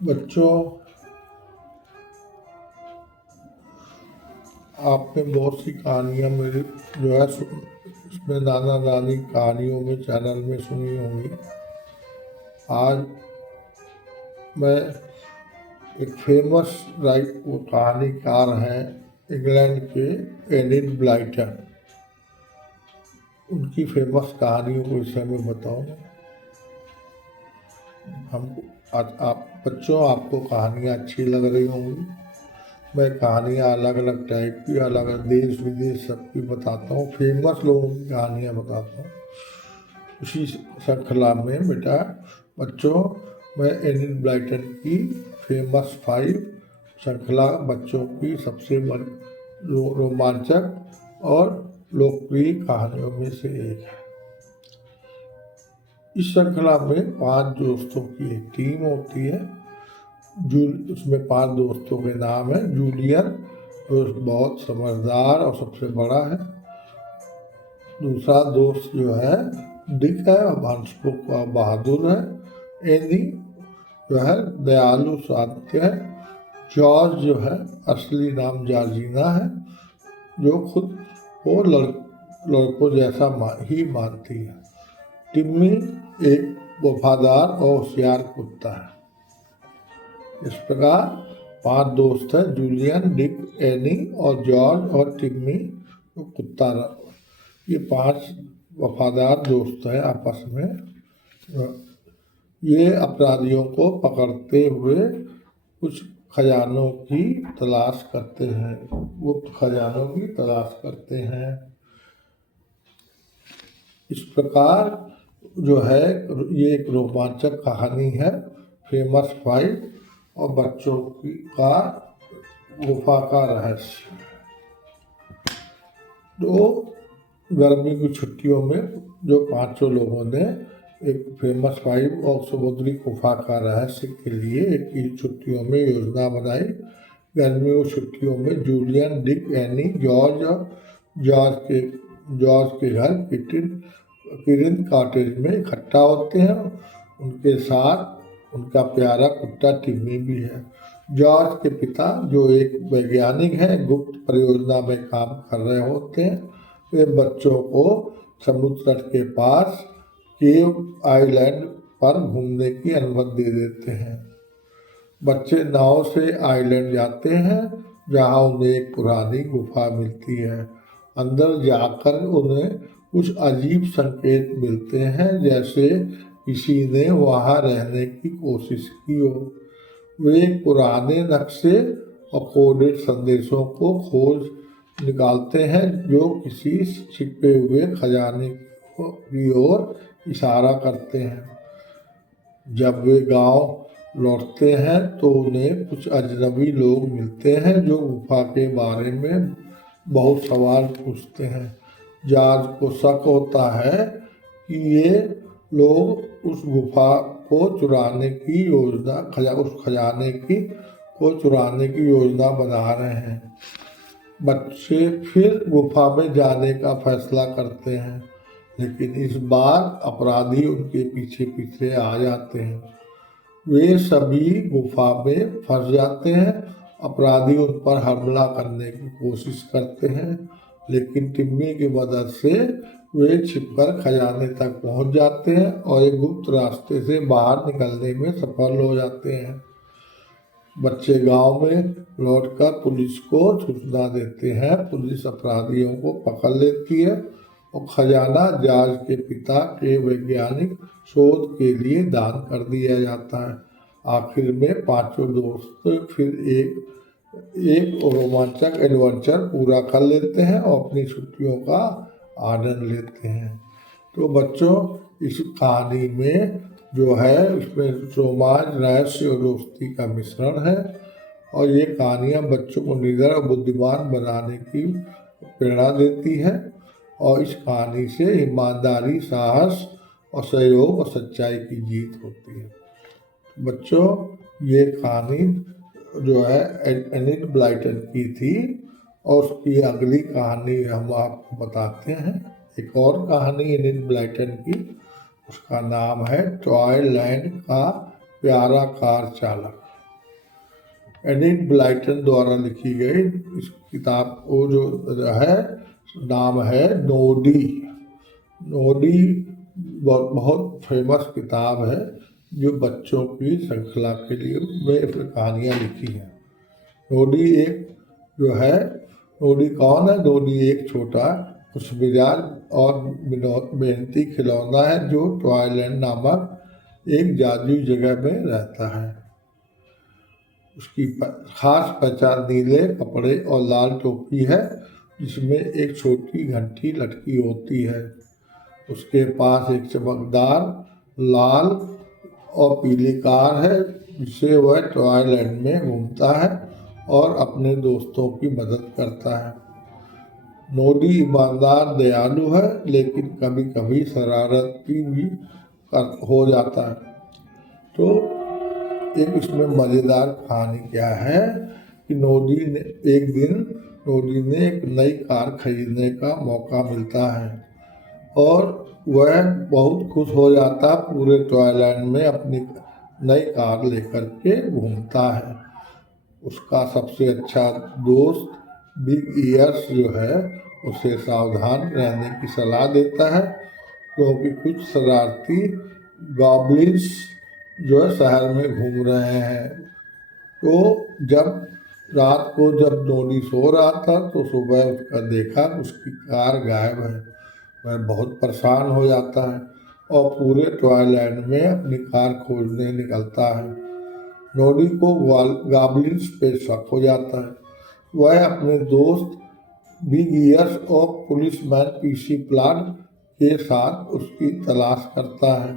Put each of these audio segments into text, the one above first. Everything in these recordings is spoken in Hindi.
बच्चों, आपने बहुत सी कहानियाँ मेरी जो है इसमें नाना नानी कहानियों में चैनल में सुनी होंगी। आज मैं एक फेमस वो कहानीकार हैं इंग्लैंड के एनिड ब्लाइटन, उनकी फेमस कहानियों के विषय में बताऊँगा। आप बच्चों, आपको कहानियाँ अच्छी लग रही होंगी। मैं कहानियाँ अलग अलग टाइप की, अलग अलग देश विदेश सबकी बताता हूँ, फेमस लोगों की कहानियाँ बताता हूँ। उसी श्रृंखला में बेटा बच्चों, मैं एनिड ब्लाइटन की फेमस 5 श्रृंखला बच्चों की सबसे रोमांचक और लोकप्रिय कहानियों में से एक है। इस श्रृंखला में 5 दोस्तों की एक टीम होती है। उसमें 5 दोस्तों के नाम है। जूलियन दोस्त बहुत समझदार और सबसे बड़ा है। दूसरा दोस्त जो है डिक है और भांसपुक बहादुर है। एनी जो है दयालु शांत है। जॉर्ज जो है असली नाम जॉर्जिना है, जो खुद को लड़कों जैसा ही मानती है। टिम्मी एक वफादार और होशियार कुत्ता है। इस प्रकार 5 दोस्त हैं, जूलियन, डिक, एनी और जॉर्ज और टिम्मी तो कुत्ता। ये 5 वफादार दोस्त हैं आपस में। ये अपराधियों को पकड़ते हुए कुछ खजानों की तलाश करते हैं, गुप्त खजानों की तलाश करते हैं। इस प्रकार जो है ये एक रोमांचक कहानी है, फेमस 5 और बच्चों का गुफा का रहस्य। तो गर्मी की छुट्टियों में जो 5 लोगों ने एक फेमस 5 और समुद्री गुफा का रहस्य के लिए एक छुट्टियों में योजना बनाई। गर्मियों की छुट्टियों में जूलियन, डिक, एनी, जॉर्ज के घर किरिन कॉटेज में इकट्ठा होते हैं। उनके साथ उनका प्यारा कुत्ता टिम्मी भी है। जॉर्ज के पिता जो एक वैज्ञानिक है, गुप्त परियोजना में काम कर रहे होते हैं। वे बच्चों को समुद्र तट के पास केव आइलैंड पर घूमने की अनुमति दे देते हैं। बच्चे नाव से आइलैंड जाते हैं, जहां उन्हें एक पुरानी गुफा मिलती है। अंदर जाकर उन्हें कुछ अजीब संकेत मिलते हैं, जैसे किसी ने वहां रहने की कोशिश की हो। वे पुराने नक्शे और कोडेड संदेशों को खोज निकालते हैं, जो किसी छिपे हुए खजाने की ओर इशारा करते हैं। जब वे गांव लौटते हैं तो उन्हें कुछ अजनबी लोग मिलते हैं, जो गुफा के बारे में बहुत सवाल पूछते हैं। जॉर्ज को शक होता है कि ये लोग उस गुफा को चुराने की योजना बना रहे हैं। बच्चे फिर गुफा में जाने का फैसला करते हैं, लेकिन इस बार अपराधी उनके पीछे पीछे आ जाते हैं। वे सभी गुफा में फंस जाते हैं। अपराधी उन पर हमला करने की कोशिश करते हैं, लेकिन टिम्मी की मदद से वे छिपकर खजाने तक पहुंच जाते हैं और एक गुप्त रास्ते से बाहर निकलने में सफल हो जाते हैं। बच्चे गांव में लौटकर पुलिस को सूचना देते हैं। पुलिस अपराधियों को पकड़ लेती है और खजाना जॉर्ज के पिता के वैज्ञानिक शोध के लिए दान कर दिया जाता है। आखिर में 5 दोस्त फिर एक रोमांचक एडवेंचर पूरा कर लेते हैं और अपनी छुट्टियों का आनंद लेते हैं। तो बच्चों, इस कहानी में जो है इसमें रोमांच, रहस्य और दोस्ती का मिश्रण है, और ये कहानियाँ बच्चों को निडर और बुद्धिमान बनाने की प्रेरणा देती है। और इस कहानी से ईमानदारी, साहस और सहयोग और सच्चाई की जीत होती है। बच्चों, ये कहानी जो है एनिड ब्लाइटन की थी, और उसकी अगली कहानी हम आपको बताते हैं। एक और कहानी एनिड ब्लाइटन की, उसका नाम है टॉयलैंड का प्यारा कार चालक। एनिड ब्लाइटन द्वारा लिखी गई इस किताब को जो है नाम है नोडी। नोडी बहुत फेमस किताब है जो बच्चों की श्रृंखला के लिए में कहानियाँ लिखी हैं। नोडी एक जो है, नोडी कौन है? नोडी एक छोटा खुशमिजाज और मेहनती खिलौना है जो टॉयलैंड नामक एक जादुई जगह में रहता है। उसकी खास पहचान नीले कपड़े और लाल टोपी है जिसमें एक छोटी घंटी लटकी होती है। उसके पास एक चमकदार लाल और पीली कार है जिससे वह टॉयलैंड में घूमता है और अपने दोस्तों की मदद करता है। नोडी ईमानदार दयालु है लेकिन कभी कभी शरारती भी हो जाता है। तो एक इसमें मज़ेदार कहानी क्या है कि एक दिन नोडी ने एक नई कार खरीदने का मौका मिलता है और वह बहुत खुश हो जाता, पूरे टॉयलैंड में अपनी नई कार लेकर के घूमता है। उसका सबसे अच्छा दोस्त बिग ईयर्स जो है उसे सावधान रहने की सलाह देता है क्योंकि कुछ शरारती गॉब्लिन्स जो है शहर में घूम रहे हैं। तो रात को जब नोडी सो रहा था तो सुबह उठकर देखा उसकी कार गायब है। वह बहुत परेशान हो जाता है और पूरे टॉयलैंड में अपनी कार खोजने निकलता है। नोडी को गॉब्लिन्स पे शक हो जाता है। वह अपने दोस्त बिग ईयर्स और पुलिसमैन पीसी प्लान के साथ उसकी तलाश करता है।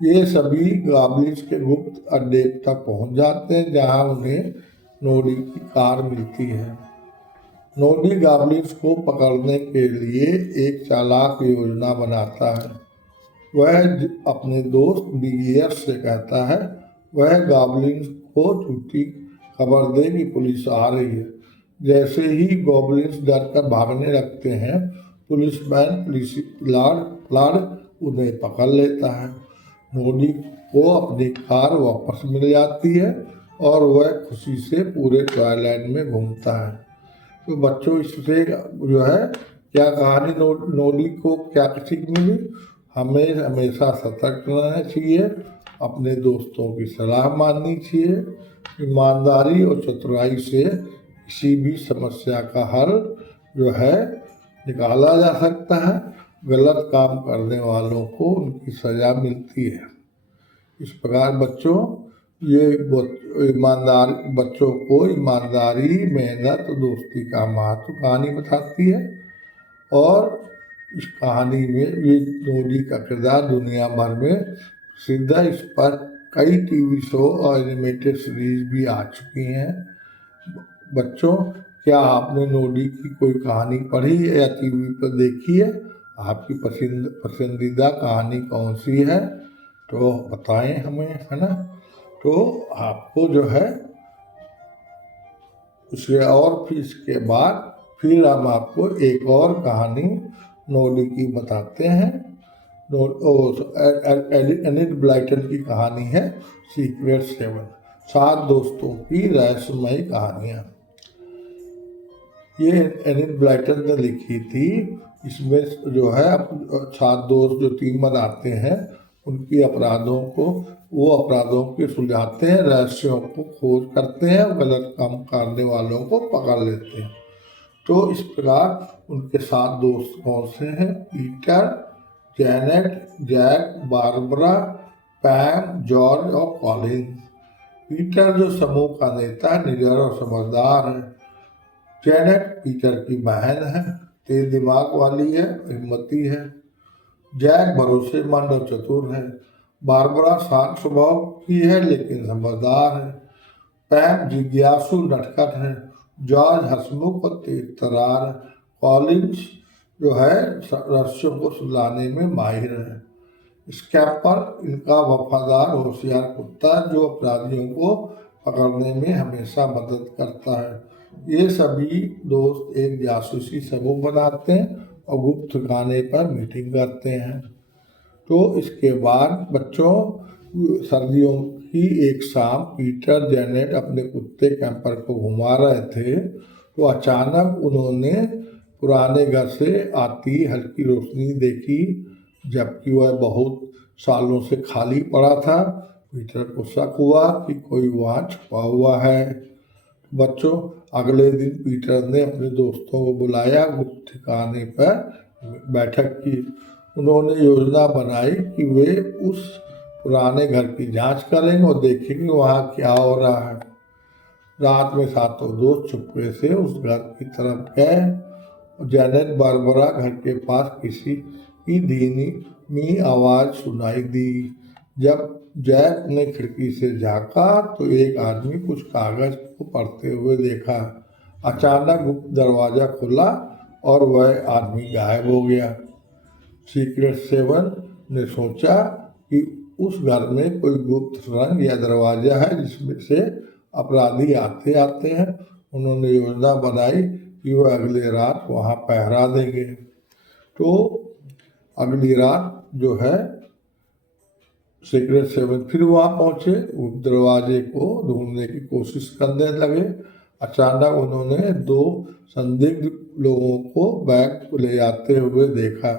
ये सभी गॉब्लिन्स के गुप्त अड्डे तक पहुंच जाते हैं जहां उन्हें नोडी की कार मिलती है। नोडी गॉब्लिन्स को पकड़ने के लिए एक चालाक योजना बनाता है। वह अपने दोस्त बिग ईयर्स से कहता है वह गॉब्लिन्स को झूठी खबर दे कि पुलिस आ रही है। जैसे ही गॉब्लिन्स डर कर भागने लगते हैं पुलिसमैन प्लाड उन्हें पकड़ लेता है। नोडी को अपनी कार वापस मिल जाती है और वह खुशी से पूरे टॉयलैंड में घूमता है। तो बच्चों इससे जो है क्या कहानी नोडी को क्या सीख मिली? हमें हमेशा सतर्क रहना चाहिए, अपने दोस्तों की सलाह माननी चाहिए। ईमानदारी और चतुराई से किसी भी समस्या का हल जो है निकाला जा सकता है। गलत काम करने वालों को उनकी सज़ा मिलती है। इस प्रकार बच्चों ये बच्चों को ईमानदारी, मेहनत, दोस्ती का महत्व कहानी बताती है। और इस कहानी में ये नोडी का किरदार दुनिया भर में प्रसिद्ध है। इस पर कई टीवी शो और एनिमेटेड सीरीज भी आ चुकी हैं। बच्चों क्या आपने नोडी की कोई कहानी पढ़ी है या टीवी पर देखी है? आपकी पसंदीदा कहानी कौन सी है तो बताएं हमें, है ना। तो आपको जो है उसे और फिर इसके बाद फिर हम आपको एक और कहानी नोडी की बताते हैं। एनिड ब्लाइटन की कहानी है सीक्रेट 7, 7 दोस्तों की रहस्यमयी कहानियाँ। ये एनिड ब्लाइटन ने लिखी थी। इसमें जो है 7 दोस्त जो टीम बनाते हैं उनकी वो अपराधों के सुलझाते हैं, रहस्यों को खोज करते हैं और गलत काम करने वालों को पकड़ लेते हैं। तो इस प्रकार उनके 7 दोस्त कौन से हैं? Peter, Janet, Jack, Barbara, पैम, George और कॉलिन। पीटर जो समूह का नेता है, निडर और समझदार है। जैनेट पीटर की बहन है, तेज दिमाग वाली है, हिम्मती है। जैक भरोसेमंद और चतुर है। बारबरा शांत स्वभाव की है लेकिन समझदार है। पैम जिज्ञासु नटखट है। जॉर्ज हंसमुख और तेज तर्रार है। कॉलिन्स जो है रहस्यों को सुलझाने में माहिर है। स्कैपर इनका वफादार होशियार कुत्ता जो अपराधियों को पकड़ने में हमेशा मदद करता है। ये सभी दोस्त एक जासूसी समूह बनाते हैं और गुप्त ठिकाने पर मीटिंग करते हैं। तो इसके बाद बच्चों सर्दियों कि एक शाम पीटर जेनेट अपने कुत्ते कैंपर को घुमा रहे थे तो अचानक उन्होंने पुराने घर से आती हल्की रोशनी देखी, जबकि वह बहुत सालों से खाली पड़ा था। पीटर को शक हुआ कि कोई वहाँ छुपा हुआ है। बच्चों, अगले दिन पीटर ने अपने दोस्तों को बुलाया, गुप्त ठिकाने पर बैठक की। उन्होंने योजना बनाई कि वे उस पुराने घर की जांच करेंगे और देखेंगे वहाँ क्या हो रहा है। रात में सातों दोस्त चुपके से उस घर की तरफ गए। जेनेट बारबरा घर के पास किसी की धीमी आवाज सुनाई दी। जब जैक ने खिड़की से झांका तो एक आदमी कुछ कागज को पढ़ते हुए देखा। अचानक गुप्त दरवाजा खुला और वह आदमी गायब हो गया। सीक्रेट सेवन ने सोचा कि उस घर में कोई गुप्त सुरंग या दरवाजा है जिसमें से अपराधी आते आते हैं। उन्होंने योजना बनाई कि वह अगली रात वहाँ पहरा देंगे। तो अगली रात जो है सीक्रेट सेवन फिर वहाँ पहुँचे, उस दरवाजे को ढूंढने की कोशिश करने लगे। अचानक उन्होंने दो संदिग्ध लोगों को बैग ले जाते हुए देखा।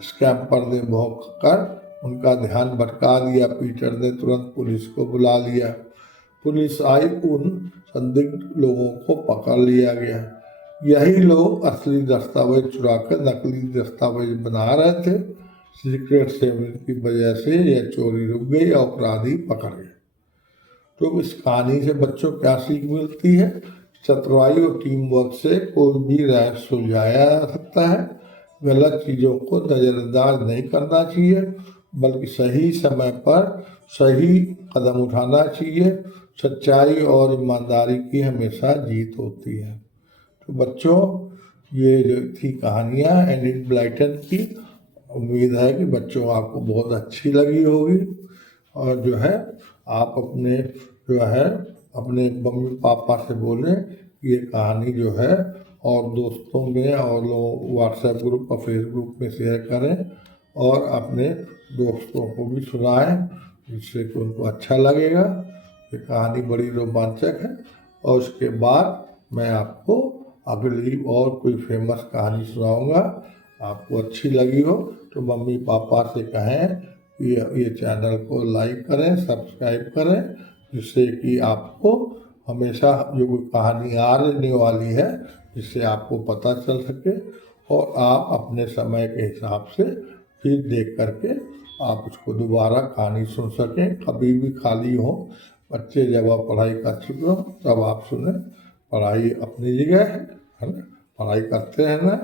स्कैम्पर ने भौंककर उनका ध्यान भटका दिया। पीटर ने तुरंत पुलिस को बुला लिया। पुलिस आई, उन संदिग्ध लोगों को पकड़ लिया गया। यही लोग असली दस्तावेज चुराकर नकली दस्तावेज बना रहे थे। सीक्रेट सेवन की वजह से यह चोरी रुक गई और अपराधी पकड़ गए। तो इस कहानी से बच्चों क्या सीख मिलती है? चतुराई और टीम वर्क से कोई भी रहस्य सुलझाया जा सकता है। गलत चीज़ों को नज़रअंदाज नहीं करना चाहिए, बल्कि सही समय पर सही कदम उठाना चाहिए। सच्चाई और ईमानदारी की हमेशा जीत होती है। तो बच्चों, ये जो थी कहानियाँ एनिट ब्लाइटन की। उम्मीद है कि बच्चों आपको बहुत अच्छी लगी होगी और जो है आप अपने अपने मम्मी पापा से बोलें ये कहानी जो है और दोस्तों में और लोग व्हाट्सएप ग्रुप और फेसबुक में शेयर करें और अपने दोस्तों को भी सुनाएं, जिससे कि उनको अच्छा लगेगा। ये कहानी बड़ी रोमांचक है। और उसके बाद मैं आपको अगली और कोई फेमस कहानी सुनाऊंगा। आपको अच्छी लगी हो तो मम्मी पापा से कहें कि ये चैनल को लाइक करें, सब्सक्राइब करें, जिससे कि आपको हमेशा जो कोई कहानी आने वाली है जिससे आपको पता चल सके और आप अपने समय के हिसाब से फिर देख करके आप उसको दोबारा कहानी सुन सकें। कभी भी खाली हो, बच्चे जब आप पढ़ाई कर चुके हो तब आप सुने। पढ़ाई अपनी जगह है ना, पढ़ाई करते हैं ना,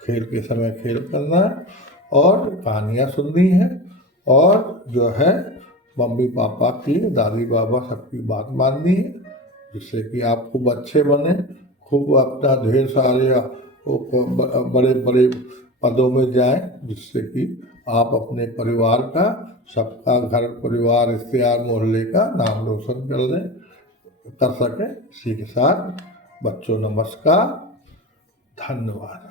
खेल के समय खेल करना है और कहानियाँ सुननी है और जो है मम्मी पापा की, दादी बाबा सबकी बात माननी है, जिससे कि आप खूब अच्छे बने, खूब अपना ढेर सारे बड़े बड़े पदों में जाएं, जिससे कि आप अपने परिवार का, सबका घर परिवार रिश्तेदार मोहल्ले का नाम रोशन कर सकें। इसी के साथ बच्चों नमस्कार, धन्यवाद।